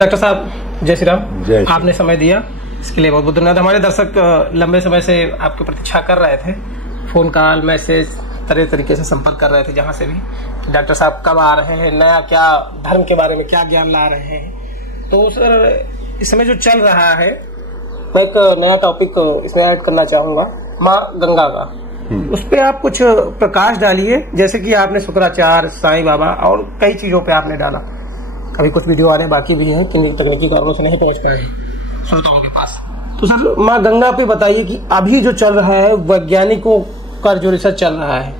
Doctor साहब जय श्री राम। आपने समय दिया इसके लिए बहुत बहुत धन्यवाद। हमारे दर्शक लंबे समय से आपकी प्रतीक्षा कर रहे थे, फोन कॉल मैसेज तरह तरीके से संपर्क कर रहे थे जहां से भी डॉक्टर साहब कब आ रहे हैं, नया क्या धर्म के बारे में क्या ज्ञान ला रहे हैं। तो सर इस समय जो चल रहा है मैं एक नया टॉपिक इसमें ऐड करना चाहूंगा, माँ गंगा का। उस पे आप कुछ प्रकाश डालिए, जैसे कि आपने शुक्राचार्य, साईं बाबा और कई चीजों पे आपने डाला। अभी कुछ वीडियो आने बाकी भी है, तकनीकी कारणों से नहीं पहुंच पाए श्रोताओं के पास। तो सर माँ गंगा पे बताइए कि अभी जो चल रहा है, वैज्ञानिकों का जो रिसर्च चल रहा है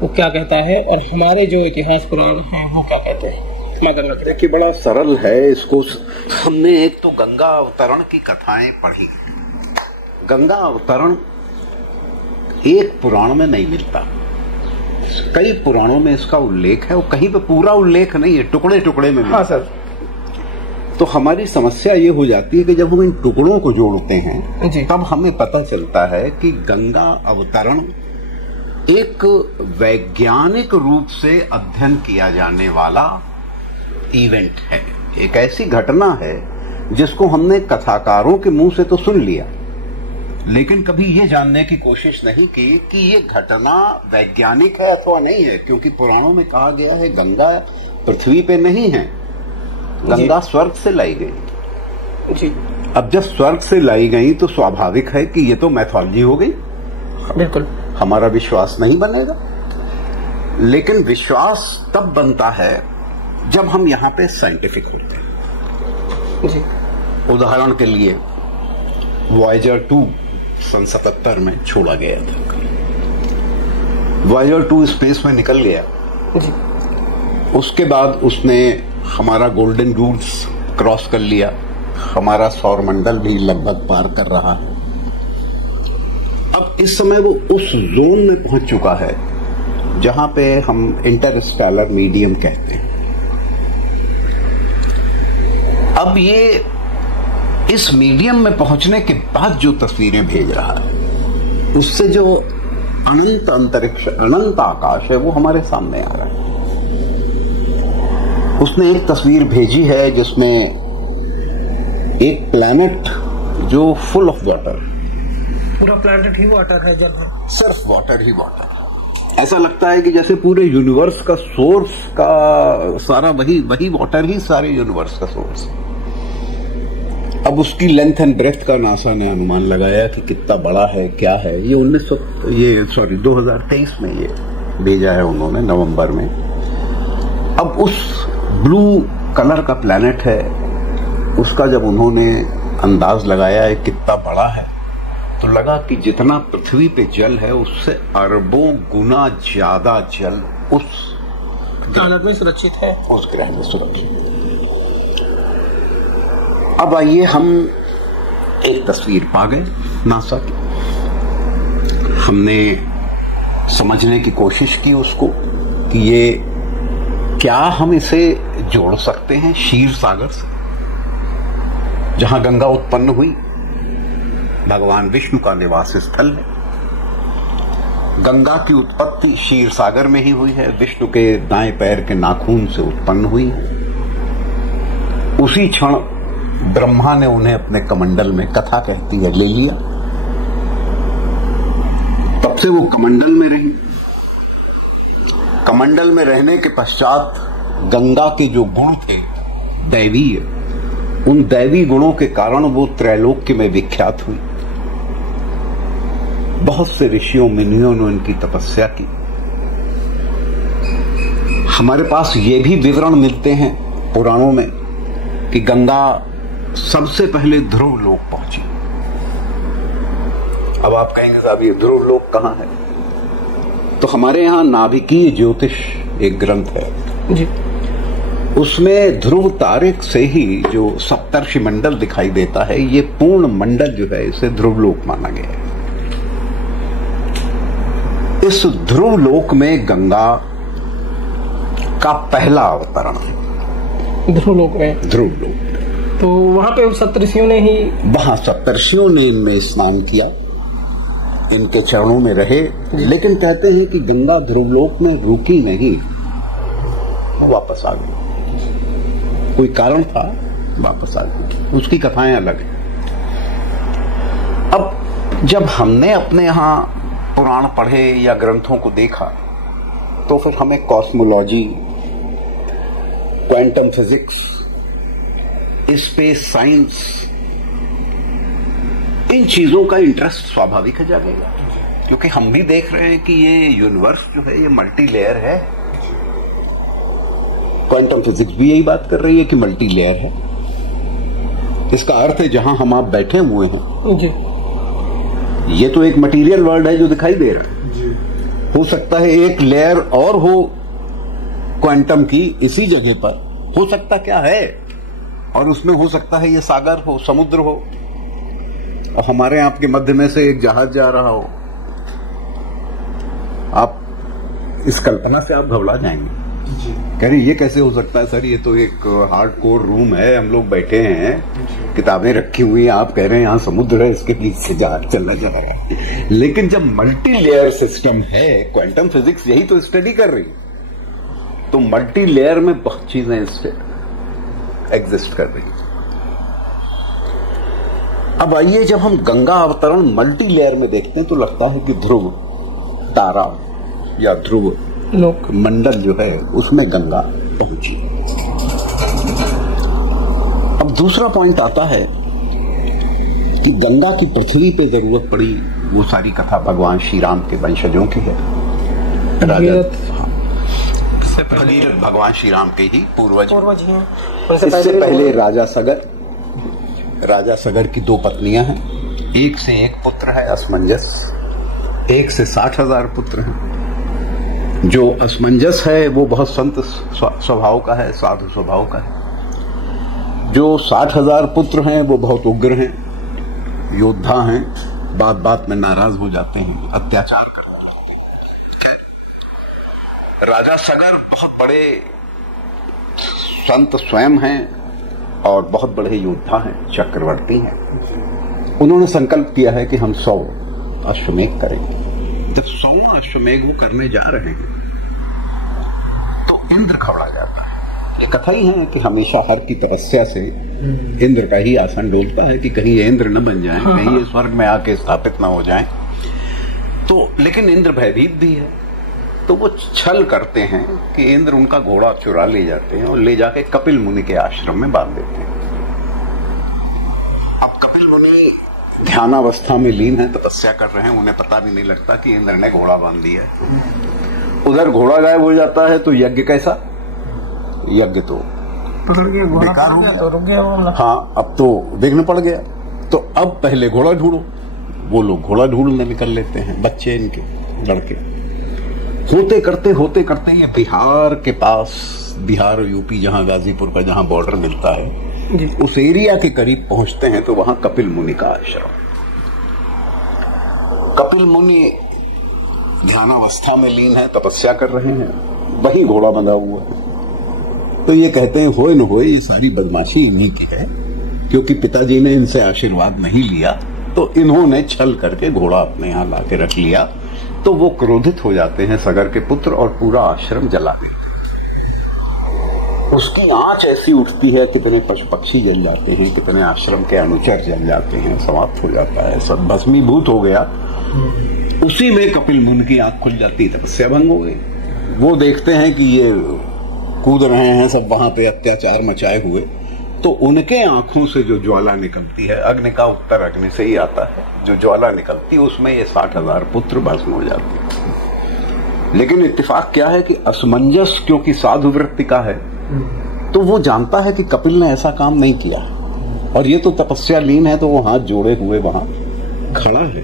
वो क्या कहता है और हमारे जो इतिहास पुराण है वो क्या कहते हैं माँ गंगा। देखिए बड़ा सरल है, इसको हमने एक तो गंगा अवतरण की कथाएं पढ़ी। गंगा अवतरण एक पुराण में नहीं मिलता, कई पुराणों में इसका उल्लेख है, वो कहीं पे पूरा उल्लेख नहीं है, टुकड़े टुकड़े में। हाँ सर। तो हमारी समस्या ये हो जाती है कि जब हम इन टुकड़ों को जोड़ते हैं तब हमें पता चलता है कि गंगा अवतरण एक वैज्ञानिक रूप से अध्ययन किया जाने वाला इवेंट है, एक ऐसी घटना है जिसको हमने कथाकारों के मुंह से तो सुन लिया, लेकिन कभी ये जानने की कोशिश नहीं की कि ये घटना वैज्ञानिक है अथवा नहीं है, क्योंकि पुराणों में कहा गया है गंगा पृथ्वी पे नहीं है, गंगा स्वर्ग से लाई गई जी। अब जब स्वर्ग से लाई गई तो स्वाभाविक है कि ये तो मैथोलॉजी हो गई, बिल्कुल हमारा विश्वास नहीं बनेगा। लेकिन विश्वास तब बनता है जब हम यहां पे साइंटिफिक होते हैं जी। उदाहरण के लिए वॉयेजर 2 सन 77 में छोड़ा गया था। वॉयेजर 2 स्पेस में निकल गया जी। उसके बाद उसने हमारा गोल्डन रूल्स क्रॉस कर लिया, हमारा सौर मंडल भी लगभग पार कर रहा है। अब इस समय वो उस जोन में पहुंच चुका है जहां पे हम इंटरस्टेलर मीडियम कहते हैं। अब ये इस मीडियम में पहुंचने के बाद जो तस्वीरें भेज रहा है उससे जो अनंत अंतरिक्ष, अनंत आकाश है वो हमारे सामने आ रहा है। उसने एक तस्वीर भेजी है जिसमें एक प्लैनेट जो फुल ऑफ वाटर, पूरा प्लैनेट ही वाटर है, जल है, सिर्फ वाटर ही वाटर है। ऐसा लगता है कि जैसे पूरे यूनिवर्स का सोर्स का सारा वही वाटर ही सारे यूनिवर्स का सोर्स। अब उसकी लेंथ एंड ब्रेथ का नासा ने अनुमान लगाया कि कितना बड़ा है, क्या है। ये 2023 में ये भेजा है उन्होंने नवंबर में। अब उस ब्लू कलर का प्लैनेट है, उसका जब उन्होंने अंदाज लगाया है कितना बड़ा है तो लगा कि जितना पृथ्वी पे जल है उससे अरबों गुना ज्यादा जल उस प्लैनेट में सुरक्षित है, उस ग्रह में सुरक्षित है। अब आइए हम एक तस्वीर पा गए नासा की, हमने समझने की कोशिश की उसको कि ये क्या हम इसे जोड़ सकते हैं क्षीर सागर से, जहां गंगा उत्पन्न हुई, भगवान विष्णु का निवास स्थल है। गंगा की उत्पत्ति क्षीर सागर में ही हुई है, विष्णु के दाएं पैर के नाखून से उत्पन्न हुई है। उसी क्षण ब्रह्मा ने उन्हें अपने कमंडल में, कथा कहती है, ले लिया। तब से वो कमंडल में रही। कमंडल में रहने के पश्चात गंगा के जो गुण थे दैवीय, उन दैवी गुणों के कारण वो त्रैलोक्य में विख्यात हुई। बहुत से ऋषियों मुनियों ने उनकी तपस्या की। हमारे पास ये भी विवरण मिलते हैं पुराणों में कि गंगा सबसे पहले ध्रुव लोक पहुंची। अब आप कहेंगे साहब ये ध्रुव लोक कहां है? तो हमारे यहां नाभिकीय ज्योतिष एक ग्रंथ है जी। उसमें ध्रुव तारे से ही जो सप्तर्षि मंडल दिखाई देता है, ये पूर्ण मंडल जो है इसे ध्रुव लोक माना गया है। इस ध्रुव लोक में गंगा का पहला अवतरण है। ध्रुव लोक में? ध्रुव लोक। तो वहां पे सप्तर्षियों ने ही, वहां सप्तर्षियों ने इनमें स्नान किया, इनके चरणों में रहे। लेकिन कहते हैं कि गंगा ध्रुव लोक में रुकी नहीं, वापस आ गई। कोई कारण था वापस आ गई। उसकी कथाएं अलग हैं। अब जब हमने अपने यहां पुराण पढ़े या ग्रंथों को देखा तो फिर हमें cosmology, quantum physics, space science, इन चीजों का इंटरेस्ट स्वाभाविक है जागेगा, क्योंकि हम भी देख रहे हैं कि ये यूनिवर्स जो है ये मल्टी लेयर है। क्वांटम फिजिक्स भी यही बात कर रही है कि मल्टी लेयर है। इसका अर्थ है जहां हम आप बैठे हुए हैं जी, ये तो एक मटेरियल वर्ल्ड है जो दिखाई दे रहा है जी। हो सकता है एक लेयर और हो क्वांटम की इसी जगह पर, हो सकता क्या है, और उसमें हो सकता है ये सागर हो, समुद्र हो, और हमारे आपके मध्य में से एक जहाज जा रहा हो। आप इस कल्पना से आप घबरा जाएंगे, कह रहे ये कैसे हो सकता है सर, ये तो एक हार्डकोर रूम है, हम लोग बैठे हैं, किताबें रखी हुई हैं, आप कह रहे हैं यहां समुद्र है, इसके बीच से जहाज चला जा रहा है। लेकिन जब मल्टी लेयर सिस्टम है, क्वांटम फिजिक्स यही तो स्टडी कर रही है, तो मल्टी लेयर में बहुत चीजें एग्जिस्ट कर रही है। अब आइए, जब हम गंगा अवतरण मल्टी लेयर में देखते हैं तो लगता है कि ध्रुव तारा या ध्रुव लोक मंडल जो है उसमें गंगा पहुंची। अब दूसरा पॉइंट आता है कि गंगा की पृथ्वी पे जरूरत पड़ी, वो सारी कथा भगवान श्री राम के वंशजों की है। भगीरथ भगवान श्री राम के ही पूर्वज हैं। इससे पहले राजा सगर की 2 पत्नियां हैं, एक से एक पुत्र है असमंजस, एक से 60,000 पुत्र हैं। जो असमंजस है वो बहुत संत स्वभाव का है, साधु स्वभाव का है। जो 60,000 पुत्र हैं वो बहुत उग्र हैं, योद्धा हैं, बात बात में नाराज हो जाते हैं, अत्याचार करते हैं। राजा सगर बहुत बड़े संत स्वयं हैं और बहुत बड़े योद्धा हैं, चक्रवर्ती हैं। उन्होंने संकल्प किया है कि हम 100 अश्वमेध करेंगे। जब 100 अश्वमेध वो करने जा रहे हैं तो इंद्र खबड़ा जाता है। ये कथा ही है कि हमेशा हर की तपस्या से इंद्र का ही आसन डोलता है कि कहीं ये इंद्र न बन जाएं, कहीं ये स्वर्ग में आके स्थापित न हो जाएं। तो लेकिन इंद्र भयभीत भी है, तो वो छल करते हैं कि इंद्र उनका घोड़ा चुरा ले जाते हैं और ले जाके कपिल मुनि के आश्रम में बांध देते हैं। अब कपिल मुनि ध्यानावस्था में लीन है, तपस्या कर रहे हैं, उन्हें पता भी नहीं लगता कि इंद्र ने घोड़ा बांध दिया है। उधर घोड़ा गायब हो जाता है तो यज्ञ कैसा, यज्ञ तो बेकार हो गया, तो रुक गया मामला। हाँ, अब तो देखने पड़ गया। तो अब पहले घोड़ा ढूंढो, वो लोग घोड़ा ढूंढने निकल लेते हैं, बच्चे इनके लड़के। होते करते ये बिहार के पास, बिहार यूपी जहां गाजीपुर का जहां बॉर्डर मिलता है, उस एरिया के करीब पहुंचते हैं तो वहां कपिल मुनि का आश्रम। कपिल मुनि ध्यानावस्था में लीन है, तपस्या कर रहे हैं, वही घोड़ा बंधा हुआ है। तो ये कहते हैं होए न होए, ये सारी बदमाशी इन्हीं की है, क्योंकि पिताजी ने इनसे आशीर्वाद नहीं लिया तो इन्होंने छल करके घोड़ा अपने यहां लाके रख लिया। तो वो क्रोधित हो जाते हैं सगर के पुत्र और पूरा आश्रम जला देते हैं। उसकी आंच ऐसी उठती है, कितने पशु पक्षी जल जाते हैं, कितने आश्रम के अनुचर जल जाते हैं, समाप्त हो जाता है, सब भस्मीभूत हो गया। उसी में कपिल मुनि की आंख खुल जाती, तपस्या भंग हो गई। वो देखते हैं कि ये कूद रहे हैं सब वहां पे अत्याचार मचाए हुए, तो उनके आंखों से जो ज्वाला निकलती है, अग्नि का उत्तर अग्नि से ही आता है, जो ज्वाला निकलती है उसमें ये 60,000 पुत्र भस्म हो जाते हैं। लेकिन इत्तेफाक क्या है कि असमंजस क्योंकि साधु वृत्ति का है, तो वो जानता है कि कपिल ने ऐसा काम नहीं किया है और ये तो तपस्या लीन है, तो वो हाथ जोड़े हुए वहां खड़ा है।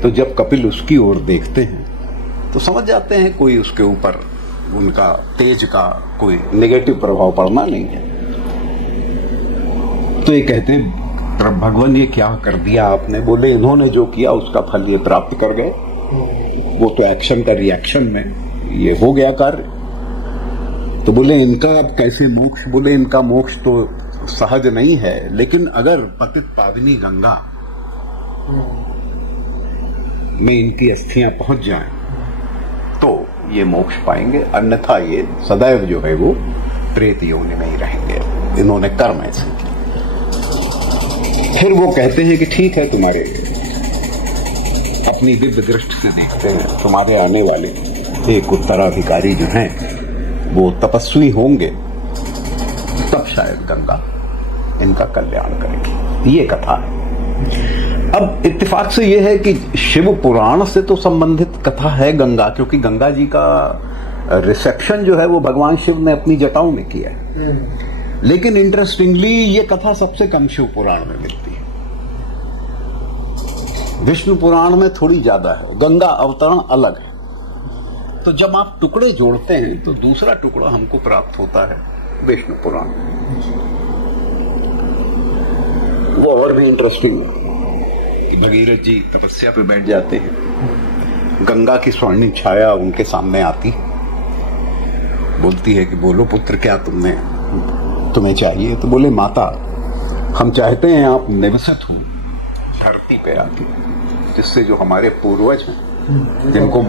तो जब कपिल उसकी ओर देखते हैं तो समझ जाते हैं कोई उसके ऊपर उनका तेज का कोई नेगेटिव प्रभाव पड़ना नहीं है। तो ये कहते हैं भगवान ये क्या कर दिया आपने? बोले इन्होंने जो किया उसका फल ये प्राप्त कर गए, वो तो एक्शन का रिएक्शन में ये हो गया कार्य। तो बोले इनका अब कैसे मोक्ष? बोले इनका मोक्ष तो सहज नहीं है, लेकिन अगर पतित पावनी गंगा में इनकी अस्थियां पहुंच जाएं तो ये मोक्ष पाएंगे, अन्यथा ये सदैव जो है वो प्रेत योनि में ही रहेंगे। इन्होंने कर्म ऐसे। फिर वो कहते हैं कि ठीक है, तुम्हारे अपनी दिव्य दृष्टि से देखते हैं, तुम्हारे आने वाले एक उत्तराधिकारी जो हैं वो तपस्वी होंगे, तब शायद गंगा इनका कल्याण करेगी। ये कथा है। अब इत्तेफाक से यह है कि शिव पुराण से तो संबंधित कथा है गंगा, क्योंकि गंगा जी का रिसेप्शन जो है वो भगवान शिव ने अपनी जटाओं में किया है। लेकिन इंटरेस्टिंगली ये कथा सबसे कम शिव पुराण में मिलती है। विष्णु पुराण में थोड़ी ज्यादा है, गंगा अवतरण अलग है। तो जब आप टुकड़े जोड़ते हैं तो दूसरा टुकड़ा हमको प्राप्त होता है विष्णु पुराण। वो और भी इंटरेस्टिंग है कि भगीरथ जी तपस्या पे बैठ जाते हैं, गंगा की स्वर्णिम छाया उनके सामने आती, बोलती है कि बोलो पुत्र, क्या तुम्हें चाहिए? तो बोले माता, हम चाहते हैं आप निवसित हो धरती पे आके, जिससे जो हमारे पूर्वज हैं जिनको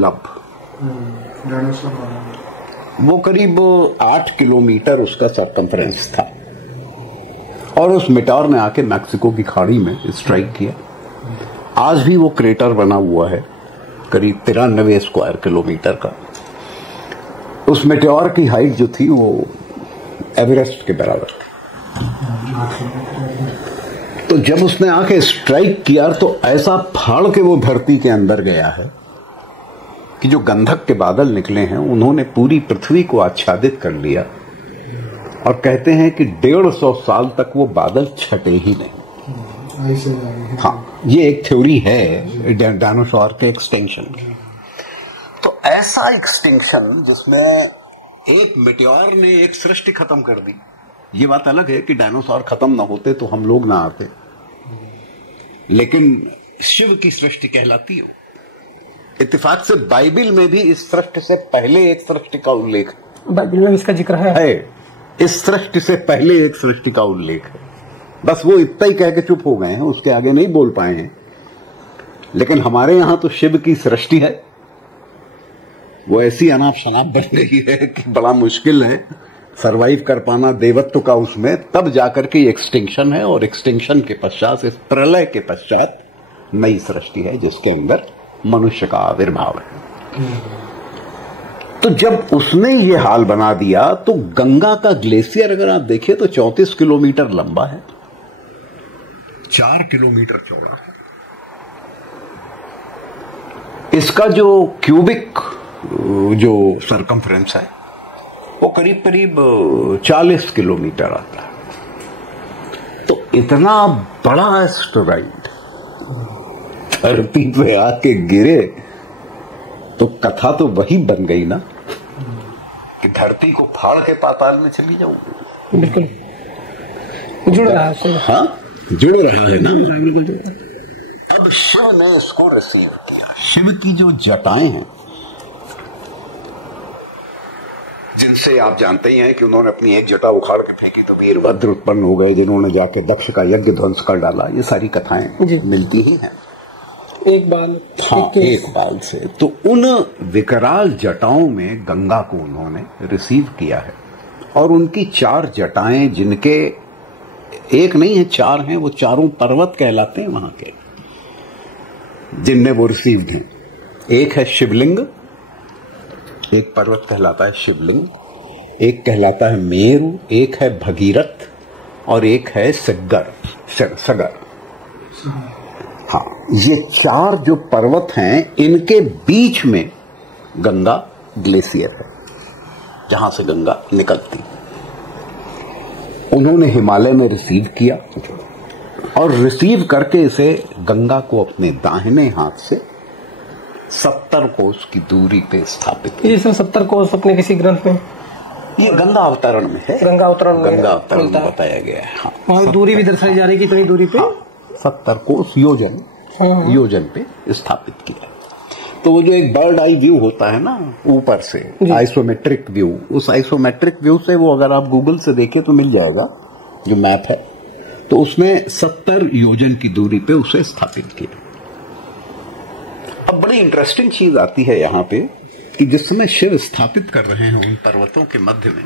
दुर्लभ। वो करीब 8 किलोमीटर उसका सर्कम्फ्रेंस था और उस मेटोर ने आके मैक्सिको की खाड़ी में स्ट्राइक किया। आज भी वो क्रेटर बना हुआ है करीब 93 स्क्वायर किलोमीटर का। उस मेटोर की हाइट जो थी वो एवरेस्ट के बराबर थी। तो जब उसने आके स्ट्राइक किया तो ऐसा फाड़ के वो धरती के अंदर गया है कि जो गंधक के बादल निकले हैं उन्होंने पूरी पृथ्वी को आच्छादित कर लिया और कहते हैं कि 150 साल तक वो बादल छटे ही नहीं। हाँ, ये एक थ्योरी है डायनासोर के एक्सटिंक्शन की। तो ऐसा एक्सटिंक्शन जिसमें एक मेटेओर ने एक सृष्टि खत्म कर दी। ये बात अलग है कि डायनासोर खत्म ना होते तो हम लोग ना आते, लेकिन शिव की सृष्टि कहलाती है। इत्तेफाक से बाइबिल में भी इस सृष्टि से पहले एक सृष्टि का उल्लेख, बाइबिल में इसका जिक्र है। इस सृष्टि से पहले एक सृष्टि का उल्लेख है। बस वो इतना ही कह के चुप हो गए हैं, उसके आगे नहीं बोल पाए हैं। लेकिन हमारे यहां तो शिव की सृष्टि है, वो ऐसी अनाप शनाप बन गई है कि बड़ा मुश्किल है सरवाइव कर पाना देवत्व का उसमें। तब जाकर के एक्सटिंक्शन है और एक्सटिंक्शन के पश्चात, इस प्रलय के पश्चात नई सृष्टि है जिसके अंदर मनुष्य का आविर्भाव है। तो जब उसने ये हाल बना दिया तो गंगा का ग्लेशियर अगर आप देखिए तो 34 किलोमीटर लंबा है, 4 किलोमीटर चौड़ा है। इसका जो क्यूबिक जो सरकमफ्रेंस है वो करीब करीब 40 किलोमीटर आता है। तो इतना बड़ा एस्टेरॉइड धरती पे आके गिरे तो कथा तो वही बन गई ना कि धरती को फाड़ के पाताल में चली जाऊंगी। बिल्कुल जुड़ रहा है। हाँ, जुड़ रहा है ना। बिल्कुल जुड़ रहा है। अब शिव ने इसको रिसीव किया। शिव की जो जटाएं हैं, जिनसे आप जानते ही हैं कि उन्होंने अपनी एक जटा उखाड़ के फेंकी तो वीरभद्र उत्पन्न हो गए, जिन्होंने जाके दक्ष का यज्ञ ध्वंस कर डाला, ये सारी कथाएं मिलती ही हैं। एक बाल, हाँ, एक बाल से। तो उन विकराल जटाओं में गंगा को उन्होंने रिसीव किया है और उनकी 4 जटाएं, जिनके एक नहीं है 4 हैं, वो चारों पर्वत कहलाते हैं वहां के, जिनने वो रिसीव्ड हैं। एक है शिवलिंग, एक पर्वत कहलाता है शिवलिंग, एक कहलाता है मेरु, एक है भगीरथ और एक है सगर। हाँ, ये 4 जो पर्वत हैं इनके बीच में गंगा ग्लेशियर है, जहां से गंगा निकलती। उन्होंने हिमालय में रिसीव किया और रिसीव करके इसे गंगा को अपने दाहिने हाथ से 70 कोस की दूरी पे स्थापित किया। ये 70 कोस अपने किसी ग्रंथ में, ये गंगा अवतरण में है। गंगा अवतरण में बताया गया है। हाँ, वहां दूरी भी दर्शाई जा रही है, कितनी दूरी पे? हाँ, 70 कोस योजन पे स्थापित किया। तो वो जो एक बर्ड आई व्यू होता है ना ऊपर से, आइसोमेट्रिक व्यू, उस आइसोमेट्रिक व्यू से वो अगर आप गूगल से देखें तो मिल जाएगा जो मैप है, तो उसमें 70 योजन की दूरी पे उसे स्थापित किया। अब बड़ी इंटरेस्टिंग चीज आती है यहाँ पे कि जिस समय शिव स्थापित कर रहे हैं उन पर्वतों के मध्य में,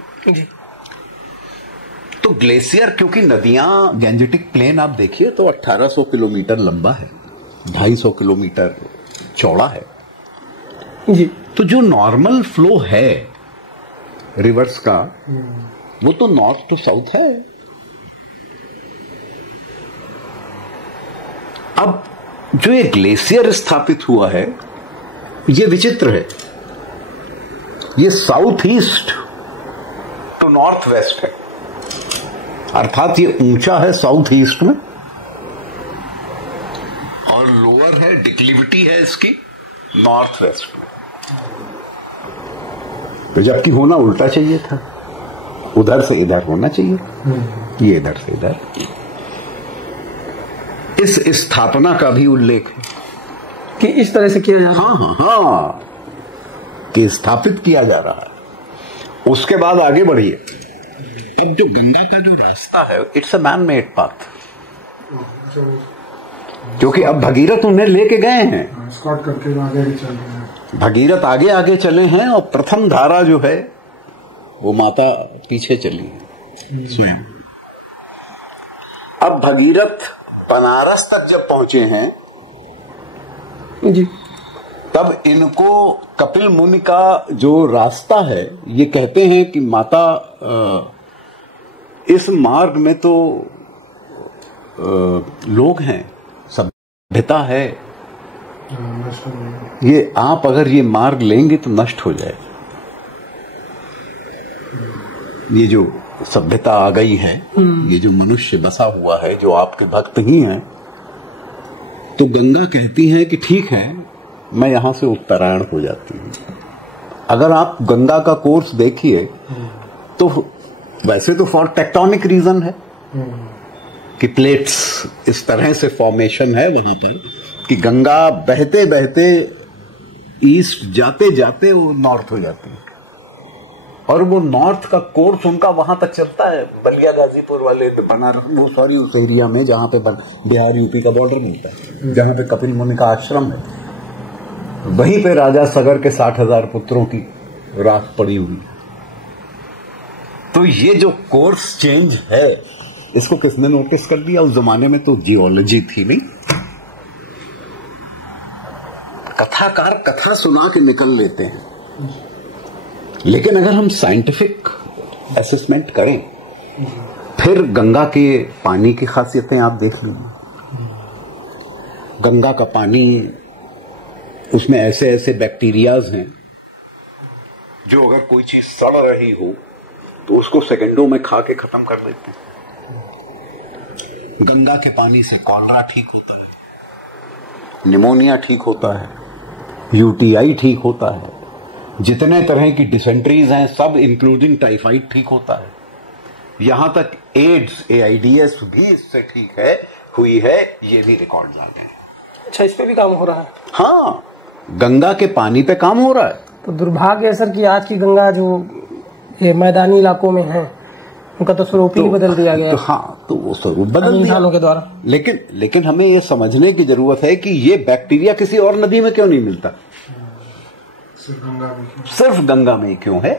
तो ग्लेशियर, क्योंकि नदियां गैंजेटिक प्लेन आप देखिए तो 1800 किलोमीटर लंबा है, 250 किलोमीटर चौड़ा है जी। तो जो नॉर्मल फ्लो है रिवर्स का वो तो नॉर्थ टू साउथ है। अब जो ये ग्लेशियर स्थापित हुआ है ये विचित्र है, ये south east to north west है, अर्थात ये ऊंचा है साउथ ईस्ट में और लोअर है, डिक्लिविटी है इसकी नॉर्थ वेस्ट में। तो जबकि होना उल्टा चाहिए था, उधर से इधर होना चाहिए, ये इधर से इधर। इस स्थापना का भी उल्लेख है कि इस तरह से किया जा रहा है। हाँ, कि स्थापित किया जा रहा है। उसके बाद आगे बढ़िए। अब जो गंगा का जो रास्ता है it's a man made path, क्योंकि अब भगीरथ उन्हें लेके गए हैं, स्टार्ट करके आगे चल रहे हैं। भगीरथ आगे आगे चले हैं और प्रथम धारा जो है वो माता पीछे चली स्वयं। अब भगीरथ बनारस तक जब पहुंचे हैं जी, तब इनको कपिल मुनि का जो रास्ता है, ये कहते हैं कि माता इस मार्ग में तो लोग हैं, सभ्यता है, ये आप अगर ये मार्ग लेंगे तो नष्ट हो जाए। ये जो सभ्यता आ गई है, ये जो मनुष्य बसा हुआ है, जो आपके भक्त ही हैं, तो गंगा कहती है कि ठीक है, मैं यहां से उत्तरायण हो जाती हूं। अगर आप गंगा का कोर्स देखिए तो वैसे तो फॉर टेक्टोनिक रीजन है कि प्लेट्स इस तरह से फॉर्मेशन है वहां पर कि गंगा बहते बहते ईस्ट जाते जाते वो नॉर्थ हो जाती है, और वो नॉर्थ का कोर्स उनका वहां तक चलता है, बलिया गाजीपुर वाले बनारस, वो सॉरी उस एरिया में जहां पे बिहार यूपी का बॉर्डर मिलता है, जहां पे कपिल मुनि का आश्रम है, वहीं पे राजा सगर के 60,000 पुत्रों की राख पड़ी हुई। तो ये जो कोर्स चेंज है, इसको किसने नोटिस कर दिया? उस जमाने में तो जियोलॉजी थी नहीं, कथाकार कथा सुना के निकल लेते हैं। लेकिन अगर हम साइंटिफिक असेसमेंट करें, फिर गंगा के पानी की खासियतें आप देख लीजिए। गंगा का पानी, उसमें ऐसे ऐसे बैक्टीरियाज हैं जो अगर कोई चीज सड़ रही हो तो उसको सेकंडों में खा के खत्म कर देते हैं। गंगा के पानी से कॉलरा ठीक होता है, निमोनिया ठीक होता है, यूटीआई ठीक होता है, जितने तरह की डिसेंट्रीज हैं सब इंक्लूडिंग टाइफाइड ठीक होता है, यहां तक एड्स एआईडीएस भी इससे ठीक है हुई है, ये भी रिकॉर्ड आ गए। अच्छा, इस पे भी काम हो रहा है? हाँ, गंगा के पानी पे काम हो रहा है। तो दुर्भाग्य है सर कि आज की गंगा जो ये मैदानी इलाकों में है, उनका तो स्वरूप ही बदल दिया गया। तो हाँ, तो वो स्वरूप बदल दिया इंसानों के द्वारा। लेकिन हमें ये समझने की जरूरत है कि ये बैक्टीरिया किसी और नदी में क्यों नहीं मिलता, सिर्फ गंगा में क्यों है?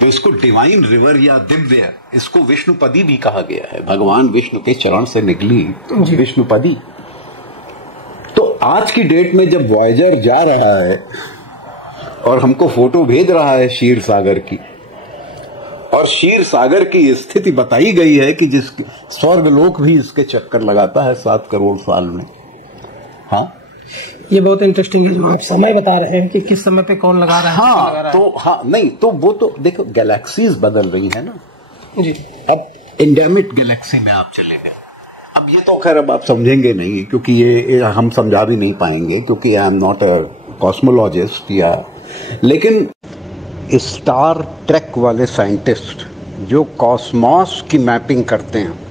तो इसको डिवाइन रिवर या दिव्य, इसको विष्णुपदी भी कहा गया है, भगवान विष्णु के चरण से निकली विष्णुपदी। तो आज की डेट में जब वॉयेजर जा रहा है और हमको फोटो भेज रहा है क्षीर सागर की, और क्षीर सागर की स्थिति बताई गई है कि जिस स्वर्गलोक भी इसके चक्कर लगाता है 7 करोड़ साल में। हाँ, ये बहुत इंटरेस्टिंग है जो आप समय बता रहे हैं कि किस समय पे कौन लगा रहा है। हाँ, लगा रहा तो है। हाँ, नहीं तो वो तो देखो गैलेक्सीज बदल रही है ना जी। अब एंडेमिक गैलेक्सी में आप चले गए, अब ये तो खैर अब आप समझेंगे नहीं, क्योंकि ये हम समझा भी नहीं पाएंगे, क्योंकि I am not a cosmologist या, लेकिन स्टार ट्रेक वाले साइंटिस्ट जो कॉस्मॉस की मैपिंग करते हैं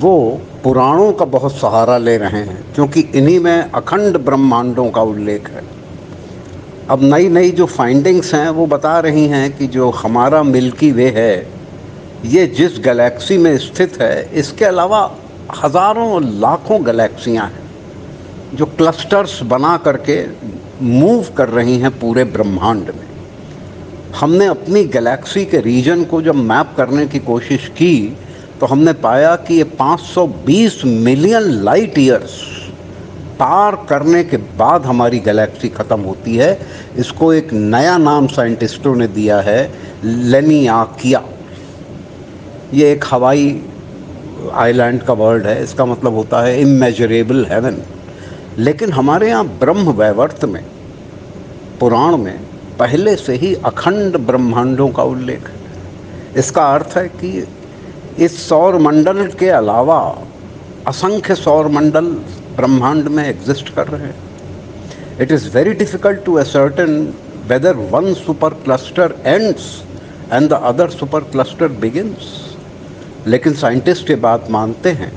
वो पुराणों का बहुत सहारा ले रहे हैं, क्योंकि इन्हीं में अखंड ब्रह्मांडों का उल्लेख है। अब नई नई जो फाइंडिंग्स हैं वो बता रही हैं कि जो हमारा मिल्की वे है, ये जिस गैलेक्सी में स्थित है, इसके अलावा हज़ारों लाखों गैलेक्सियां हैं जो क्लस्टर्स बना करके मूव कर रही हैं पूरे ब्रह्मांड में। हमने अपनी गैलेक्सी के रीजन को जब मैप करने की कोशिश की तो हमने पाया कि ये 520 मिलियन लाइट ईयर्स पार करने के बाद हमारी गैलेक्सी ख़त्म होती है। इसको एक नया नाम साइंटिस्टों ने दिया है, लेनियाकिया। ये एक हवाई आइलैंड का वर्ड है, इसका मतलब होता है इमेजरेबल हेवन। लेकिन हमारे यहाँ ब्रह्म वैवर्त में, पुराण में पहले से ही अखंड ब्रह्मांडों का उल्लेख है। इसका अर्थ है कि इस सौर मंडल के अलावा असंख्य सौर मंडल ब्रह्मांड में एग्जिस्ट कर रहे हैं। It is very difficult to ascertain whether one super cluster ends and the other super cluster begins. लेकिन साइंटिस्ट ये बात मानते हैं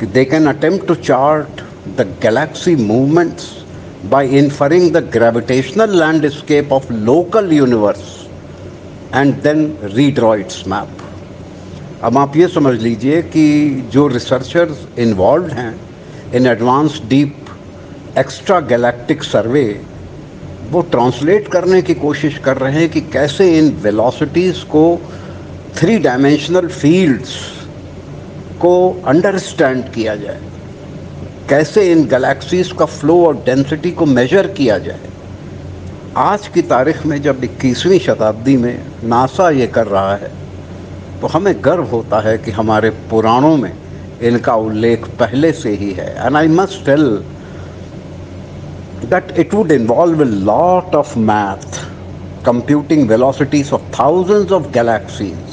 कि they can attempt to chart the galaxy movements by inferring the gravitational landscape of local universe and then redraw its map। अब आप ये समझ लीजिए कि जो रिसर्चर्स इन्वॉल्व हैं in advance deep extra galactic survey वो ट्रांसलेट करने की कोशिश कर रहे हैं कि कैसे इन वेलोसिटीज़ को 3 डायमेंशनल फील्ड्स को अंडरस्टैंड किया जाए, कैसे इन गैलेक्सीज का फ्लो और डेंसिटी को मेजर किया जाए। आज की तारीख में जब 21वीं शताब्दी में नासा ये कर रहा है तो हमें गर्व होता है कि हमारे पुराणों में इनका उल्लेख पहले से ही है। And I must tell that it would involve a lot of math, computing velocities of thousands of galaxies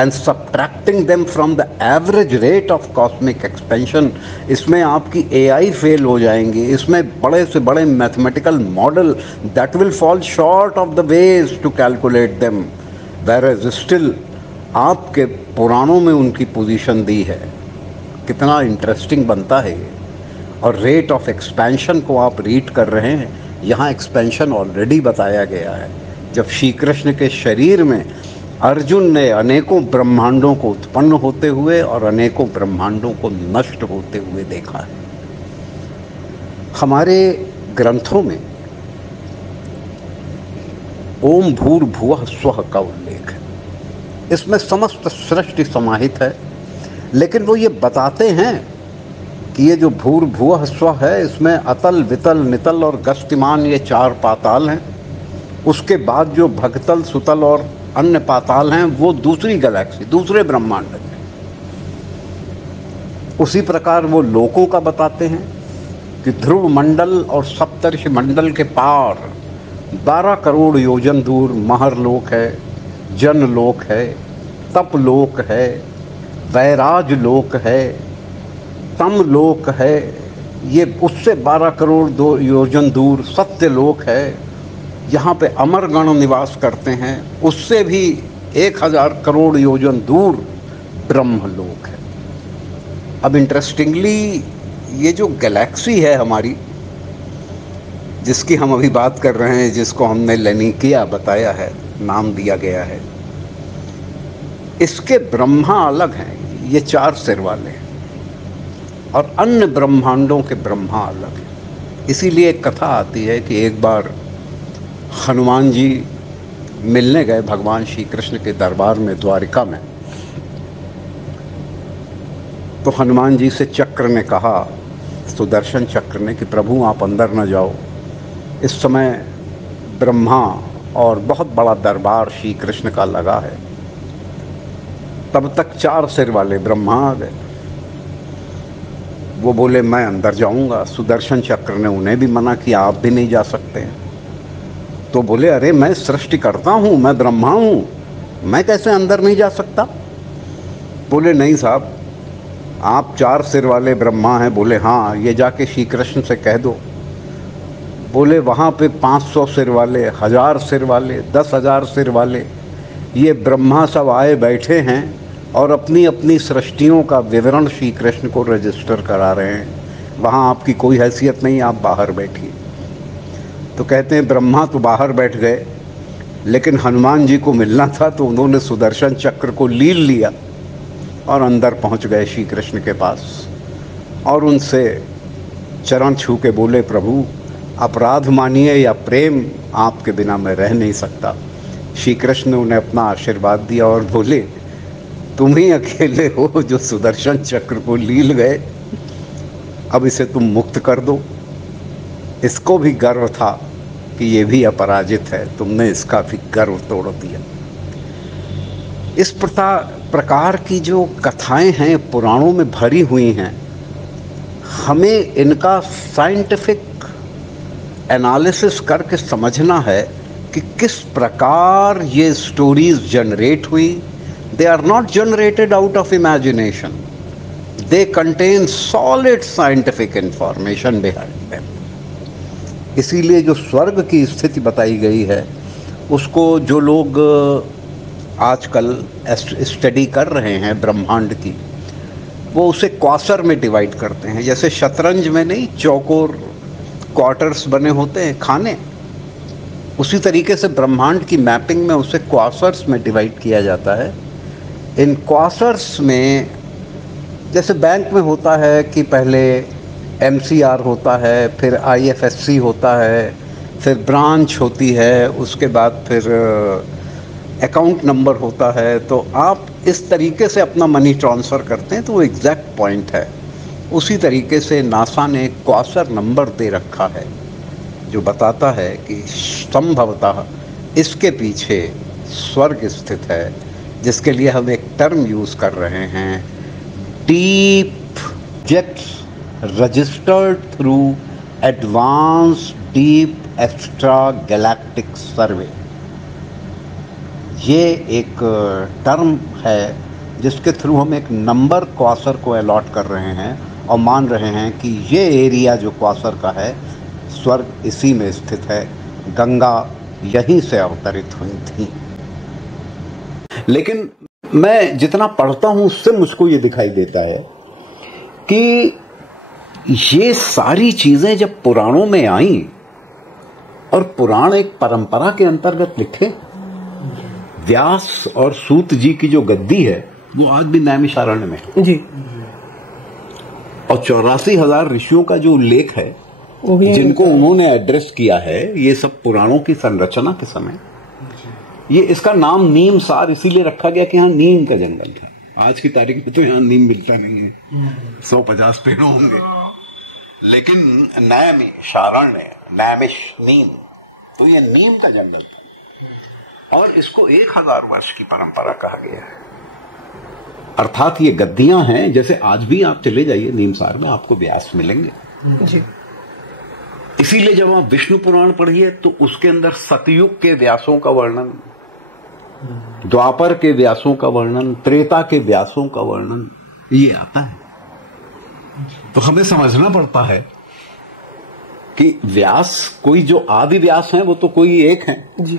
and subtracting them from the average rate of cosmic expansion। इसमें आपकी AI फेल हो जाएंगी, इसमें बड़े से बड़े mathematical model that will fall short of the ways to calculate them, whereas still आपके पुराणों में उनकी पोजीशन दी है। कितना इंटरेस्टिंग बनता है ये। और रेट ऑफ एक्सपेंशन को आप रीड कर रहे हैं, यहाँ एक्सपेंशन ऑलरेडी बताया गया है। जब श्री कृष्ण के शरीर में अर्जुन ने अनेकों ब्रह्मांडों को उत्पन्न होते हुए और अनेकों ब्रह्मांडों को नष्ट होते हुए देखा है। हमारे ग्रंथों में ओम भूर्भुवः स्वः का उल्लेख है, इसमें समस्त सृष्टि समाहित है, लेकिन वो ये बताते हैं कि ये जो भूर्भुवः स्वः है इसमें अतल वितल नितल और गस्तिमान ये 4 पाताल हैं। उसके बाद जो भगतल सुतल और अन्य पाताल हैं वो दूसरी गैलेक्सी, दूसरे ब्रह्मांड में। उसी प्रकार वो लोकों का बताते हैं कि ध्रुव मंडल और सप्तर्षि मंडल के पार 12 करोड़ योजन दूर महरलोक है, जनलोक है, तपलोक है, वैराज लोक है, तमलोक है, ये उससे 12 करोड़ योजन दूर सत्यलोक है, यहाँ पे अमरगण निवास करते हैं, उससे भी 1000 करोड़ योजन दूर ब्रह्मलोक है। अब इंटरेस्टिंगली ये जो गैलेक्सी है हमारी, जिसकी हम अभी बात कर रहे हैं, जिसको हमने लेनिकिया बताया है, नाम दिया गया है, इसके ब्रह्मा अलग हैं, ये 4 सिर वाले, और अन्य ब्रह्मांडों के ब्रह्मा अलग हैं। इसीलिए एक कथा आती है कि एक बार हनुमान जी मिलने गए भगवान श्री कृष्ण के दरबार में द्वारिका में। तो हनुमान जी से चक्र ने कहा, सुदर्शन चक्र ने, कि प्रभु आप अंदर न जाओ, इस समय ब्रह्मा और बहुत बड़ा दरबार श्री कृष्ण का लगा है। तब तक 4 सिर वाले ब्रह्मा आ गए। वो बोले मैं अंदर जाऊंगा। सुदर्शन चक्र ने उन्हें भी मना किया, आप भी नहीं जा सकते हैं। तो बोले अरे मैं सृष्टि करता हूँ, मैं ब्रह्मा हूँ, मैं कैसे अंदर नहीं जा सकता। बोले नहीं साहब, आप 4 सिर वाले ब्रह्मा हैं। बोले हाँ, ये जाके श्री कृष्ण से कह दो। बोले वहाँ पे 500 सिर वाले, 1000 सिर वाले, 10,000 सिर वाले, ये ब्रह्मा सब आए बैठे हैं और अपनी अपनी सृष्टियों का विवरण श्री कृष्ण को रजिस्टर करा रहे हैं। वहाँ आपकी कोई हैसियत नहीं, आप बाहर बैठिए। तो कहते हैं ब्रह्मा तो बाहर बैठ गए, लेकिन हनुमान जी को मिलना था तो उन्होंने सुदर्शन चक्र को लील लिया और अंदर पहुंच गए श्री कृष्ण के पास और उनसे चरण छू के बोले प्रभु अपराध मानिए या प्रेम, आपके बिना मैं रह नहीं सकता। श्री कृष्ण ने उन्हें अपना आशीर्वाद दिया और बोले तुम ही अकेले हो जो सुदर्शन चक्र को लील गए, अब इसे तुम मुक्त कर दो। इसको भी गर्व था कि ये भी अपराजित है, तुमने इसका भी गर्व तोड़ दिया। इस प्रकार की जो कथाएं हैं पुराणों में भरी हुई हैं, हमें इनका साइंटिफिक एनालिसिस करके समझना है कि किस प्रकार ये स्टोरीज जनरेट हुई। They are not generated out of imagination, they contain solid scientific information behind them. इसीलिए जो स्वर्ग की स्थिति बताई गई है उसको जो लोग आजकल स्टडी कर रहे हैं ब्रह्मांड की, वो उसे क्वासर में डिवाइड करते हैं। जैसे शतरंज में नहीं चौकोर क्वार्टर्स बने होते हैं खाने, उसी तरीके से ब्रह्मांड की मैपिंग में उसे क्वासर्स में डिवाइड किया जाता है। इन क्वासर्स में जैसे बैंक में होता है कि पहले MCR होता है, फिर IFSC होता है, फिर ब्रांच होती है, उसके बाद फिर अकाउंट नंबर होता है। तो आप इस तरीके से अपना मनी ट्रांसफ़र करते हैं तो वो एग्जैक्ट पॉइंट है। उसी तरीके से नासा ने क्वासर नंबर दे रखा है जो बताता है कि संभवतः इसके पीछे स्वर्ग स्थित है, जिसके लिए हम एक टर्म यूज़ कर रहे हैं, deep objects registered through advance deep extra galactic survey. ये एक टर्म है जिसके थ्रू हम एक नंबर क्वासर को अलॉट कर रहे हैं और मान रहे हैं कि ये एरिया जो क्वासर का है, स्वर्ग इसी में स्थित है, गंगा यहीं से अवतरित हुई थी। लेकिन मैं जितना पढ़ता हूं उससे मुझको ये दिखाई देता है कि ये सारी चीजें जब पुराणों में आई, और पुराण एक परंपरा के अंतर्गत लिखे, व्यास और सूत जी की जो गद्दी है वो आज भी नैमिषारण्य में जी, और 84,000 ऋषियों का जो उल्लेख है जिनको उन्होंने एड्रेस किया है, ये सब पुराणों की संरचना के समय। ये इसका नाम नीम सार इसीलिए रखा गया कि यहाँ नीम का जंगल था। आज की तारीख में तो यहाँ नीम मिलता नहीं है, 150 पेड़ होंगे, लेकिन नैमिषारण्य, नैमिष नीम, तो ये नीम का जंगल था और इसको 1000 वर्ष की परंपरा कहा गया है। अर्थात ये गद्दियां हैं, जैसे आज भी आप चले जाइए नीमसार में आपको व्यास मिलेंगे जी। इसीलिए जब आप विष्णु पुराण पढ़िए तो उसके अंदर सतयुग के व्यासों का वर्णन, द्वापर के व्यासों का वर्णन, त्रेता के व्यासों का वर्णन ये आता है। तो हमें समझना पड़ता है कि व्यास, कोई जो आदि व्यास हैं वो तो कोई एक हैं जी,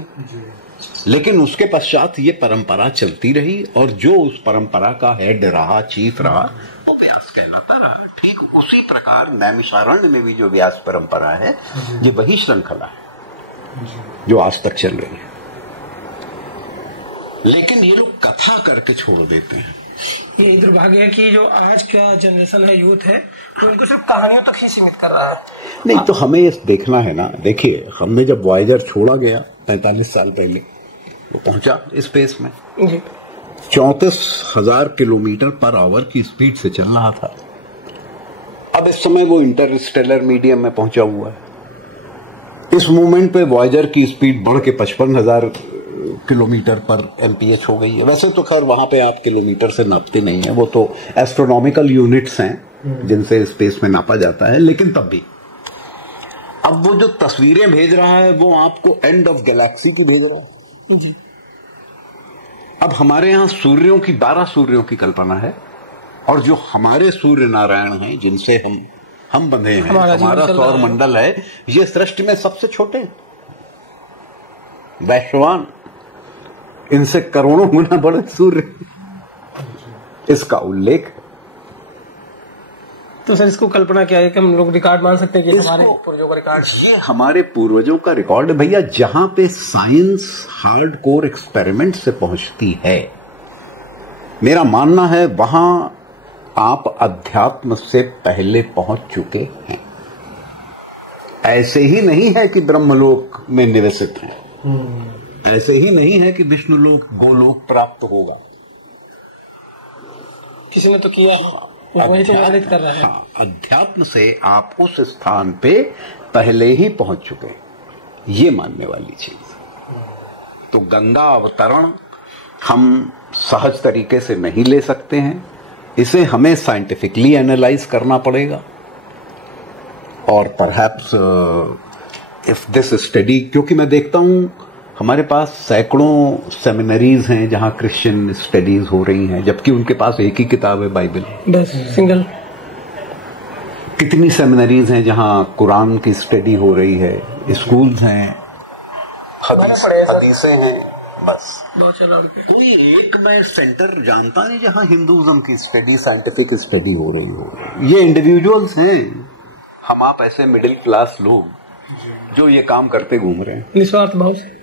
लेकिन उसके पश्चात ये परंपरा चलती रही और जो उस परंपरा का हेड रहा, चीफ रहा, वो व्यास कहलाता रहा। ठीक उसी प्रकार नैमिषारण्य में भी जो व्यास परंपरा है, ये वही श्रृंखला है जो आज तक चल रही है। लेकिन ये लोग कथा करके छोड़ देते हैं। ये दुर्भाग्य है कि जो आज का जनरेशन है, यूथ है, तो उनको सिर्फ कहानियों तक ही सीमित कर रहा है। नहीं तो हमें ये देखना है ना, देखिए हमने जब वॉयेजर छोड़ा गया 45 साल पहले, वो पहुंचा स्पेस में जी, 34,000 किलोमीटर पर आवर की स्पीड से चल रहा था। अब इस समय वो इंटरस्टेलर मीडियम में पहुंचा हुआ है। इस मोमेंट पे वॉयेजर की स्पीड बढ़ के 55,000 किलोमीटर पर MPH हो गई है। वैसे तो खैर वहां पे आप किलोमीटर से नापते नहीं है, वो तो एस्ट्रोनॉमिकल यूनिट्स हैं जिनसे स्पेस में नापा जाता है, लेकिन तब भी अब वो जो तस्वीरें भेज रहा है वो आपको एंड ऑफ गैलेक्सी की भेज रहा है जी। अब हमारे यहाँ सूर्यों की 12 सूर्यों की कल्पना है, और जो हमारे सूर्य नारायण हैं जिनसे हम बंधे हैं, हमारा सौर मंडल है, ये सृष्टि में सबसे छोटे वैश्वान, इनसे करोड़ों गुना बड़े सूर्य, इसका उल्लेख। तो सर इसको कल्पना क्या है कि हम लोग रिकॉर्ड मान सकते हैं कि हमारे पूर्वजों का रिकॉर्ड, ये हमारे पूर्वजों का रिकॉर्ड है भैया। जहां पे साइंस हार्डकोर एक्सपेरिमेंट से पहुंचती है, मेरा मानना है वहां आप अध्यात्म से पहले पहुंच चुके हैं। ऐसे ही नहीं है कि ब्रह्मलोक में निवसित हैं, ऐसे ही नहीं है कि विष्णुलोक गोलोक प्राप्त होगा। किसी ने तो किया, वही तो वर्णित कर रहा है। हाँ, अध्यात्म से आप उस स्थान पे पहले ही पहुंच चुके, ये मानने वाली चीज। तो गंगा अवतरण हम सहज तरीके से नहीं ले सकते हैं, इसे हमें साइंटिफिकली एनालाइज करना पड़ेगा। और परहैप्स इफ दिस स्टडी, क्योंकि मैं देखता हूं हमारे पास सैकड़ों सेमिनरीज हैं जहां क्रिश्चियन स्टडीज हो रही हैं, जबकि उनके पास एक ही किताब है, बाइबल, बस सिंगल। कितनी सेमिनरीज हैं जहां कुरान की स्टडी हो रही है, स्कूल्स हैं, हदीसें हैं, बस। कोई एक मैं सेंटर जानता नहीं जहां हिंदुइज्म की स्टडी, साइंटिफिक स्टडी हो रही हो। ये इंडिविजुअल्स हैं, हम आप ऐसे मिडिल क्लास लोग जो ये काम करते घूम रहे हैं निस्वार्थ भाव से।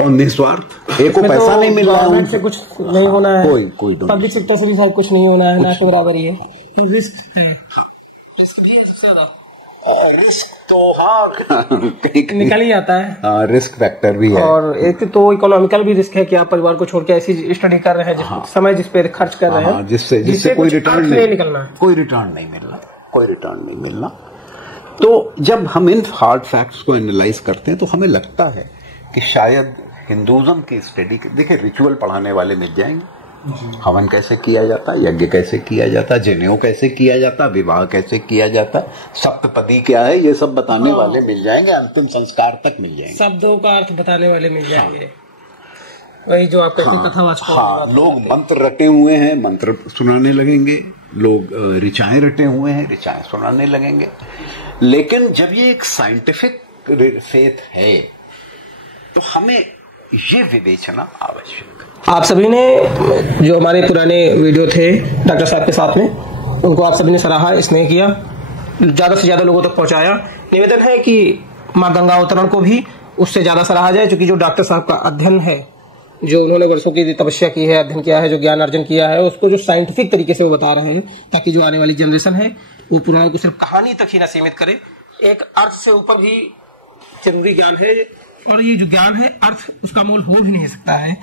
और निस्वार्थ, एक को पैसा नहीं मिल रहा है, से कुछ नहीं होना है, कोई पब्लिक सेक्टर से भी कुछ नहीं होना है, ना तो बराबर ही है। तो रिस्क भी है सबसे ज्यादा, रिस्क तो हाँ निकल ही आता है। हाँ, रिस्क फैक्टर भी है। और एक तो इकोनॉमिकल भी रिस्क है कि आप परिवार को छोड़ के ऐसी स्टडी कर रहे हैं, समय जिस पे खर्च कर रहे हैं, जिससे कोई रिटर्न नहीं निकलना, कोई रिटर्न नहीं मिलना। तो जब हम इन हार्ड फैक्ट्स को एनालाइज करते हैं तो हमें लगता है कि शायद हिंदुइज्म की स्टडी, देखिए रिचुअल पढ़ाने वाले मिल जाएंगे, हवन कैसे किया जाता, यज्ञ कैसे किया जाता, जनेऊ कैसे किया जाता, विवाह कैसे किया जाता, सप्तपदी क्या है, ये सब बताने वाले मिल जाएंगे, अंतिम संस्कार तक मिल जाएंगे, शब्दों का अर्थ बताने वाले मिल जाएंगे। वही जो आप कहते हैं कथावाचक, लोग मंत्र रटे हुए हैं, मंत्र सुनाने लगेंगे, लोग ऋचाएं रटे हुए हैं, ऋचाएं सुनाने लगेंगे। लेकिन जब ये एक साइंटिफिक फेथ है तो हमें ये विवेचना आवश्यक। आप सभी ने जो हमारे पुराने वीडियो थे डॉक्टर साहब के साथ में, उनको आप सभी ने सराहा, स्नेह किया, ज्यादा से ज्यादा लोगों तक पहुंचाया। निवेदन है कि माँ गंगा अवतरण को भी उससे ज्यादा सराहा जाए, क्योंकि जो डॉक्टर साहब का अध्ययन है, जो उन्होंने वर्षों की तपस्या की है, अध्ययन किया है, जो ज्ञान अर्जन किया है, उसको जो साइंटिफिक तरीके से वो बता रहे हैं, ताकि जो आने वाली जनरेशन है वो पुराणों को सिर्फ कहानी तक ही ना सीमित करे, एक अर्थ से ऊपर भी जरूरी ज्ञान है, और ये जो ज्ञान है अर्थ उसका मोल हो भी नहीं सकता है।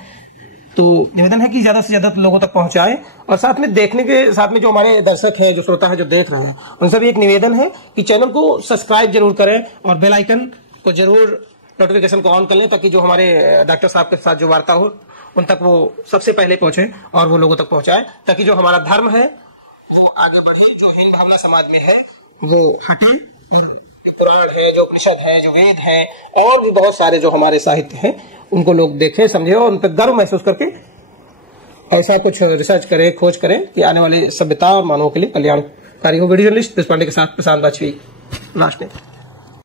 तो निवेदन है कि ज्यादा से ज्यादा लोगों तक पहुंचाएं, और साथ में देखने के साथ में जो हमारे दर्शक है, जो श्रोता है, जो देख रहे हैं, उनसे भी एक निवेदन है कि चैनल को सब्सक्राइब जरूर करें और बेल आइकन को जरूर नोटिफिकेशन को ऑन कर लें, ताकि जो हमारे डॉक्टर साहब के साथ जो वार्ता हो उन तक वो सबसे पहले पहुंचे और वो लोगों तक पहुंचाए, ताकि जो हमारा धर्म है वो आगे बढ़े, जो हिंद भावना समाज में है वो हटे, और जो पुराण है, जो उपनिषद है, जो वेद है, और भी बहुत सारे जो हमारे साहित्य हैं, उनको लोग देखें, समझे और उन पर गर्व महसूस करके ऐसा कुछ रिसर्च करें, खोज करें कि आने वाली सभ्यता और मानवों के लिए कल्याणकारी हो। वीडियो जर्नलिस्ट पुष्प पांडे के साथ प्रशांत वाजपेयी, लास्ट में।